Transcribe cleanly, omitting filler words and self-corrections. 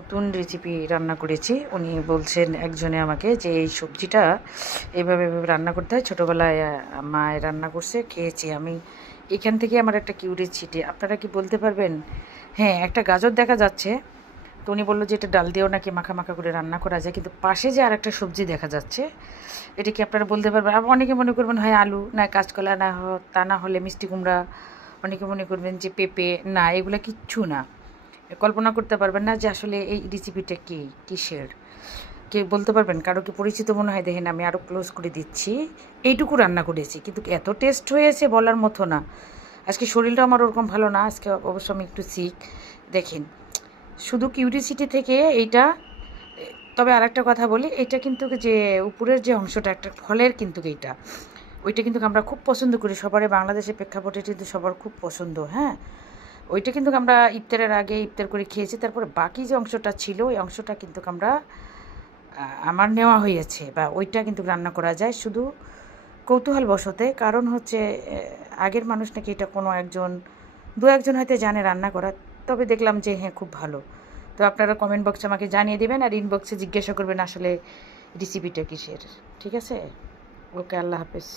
নতুন রেসিপি রান্না করেছি। উনি বলছেন একজনে আমাকে যে এই সবজিটা এভাবে এভাবে রান্না করতে হয়। ছোটোবেলায় মায় রান্না করছে, খেয়েছি আমি। এখান থেকে আমার একটা কিউরিওসিটি, আপনারা কি বলতে পারবেন? হ্যাঁ, একটা গাজর দেখা যাচ্ছে। তো উনি বললো যে এটা ডাল দিয়েও নাকি মাখা মাখা করে রান্না করা যায়, কিন্তু পাশে যে আর একটা সবজি দেখা যাচ্ছে, এটা কি আপনারা বলতে পারবেন? আবার অনেকে মনে করবেন হয় আলু, না কাঁচকলা, না তা না হলে মিষ্টি কুমড়া, অনেকে মনে করবেন যে পেঁপে। না, এগুলো কিচ্ছু না। কল্পনা করতে পারবেন না যে আসলে এই রেসিপিটা কী, কিসের। কে বলতে পারবেন? কারো কি পরিচিত মনে হয়? দেখেন আমি আরও ক্লোজ করে দিচ্ছি। এইটুকু রান্না করেছি, কিন্তু এত টেস্ট হয়েছে বলার মতো না। আজকে শরীরটা আমার ওরকম ভালো না, আজকে অবশ্য আমি একটু সিক। দেখেন, শুধু কিউরিসিটি থেকে এইটা। তবে আর একটা কথা বলি, এটা কিন্তু যে উপরের যে অংশটা একটা ফলের, কিন্তু এইটা ওইটা কিন্তু আমরা খুব পছন্দ করি সবারই, বাংলাদেশের প্রেক্ষাপটে কিন্তু সবার খুব পছন্দ। হ্যাঁ, ওইটা কিন্তু আমরা ইফতারের আগে ইফতার করে খেয়েছি। তারপরে বাকি যে অংশটা ছিল, ওই অংশটা কিন্তু আমরা আমার নেওয়া হয়েছে, বা ওইটা কিন্তু রান্না করা যায় শুধু কৌতূহল বশতে। কারণ হচ্ছে আগের মানুষ নাকি এটা কোনো একজন, দু একজন হয়তো জানে রান্না করা। তবে দেখলাম যে হ্যাঁ, খুব ভালো। তো আপনারা কমেন্ট বক্সে আমাকে জানিয়ে দেবেন, আর ইনবক্সে জিজ্ঞাসা করবেন আসলে রেসিপিটা কিসের। ঠিক আছে? ওকে, আল্লাহ হাফেজ।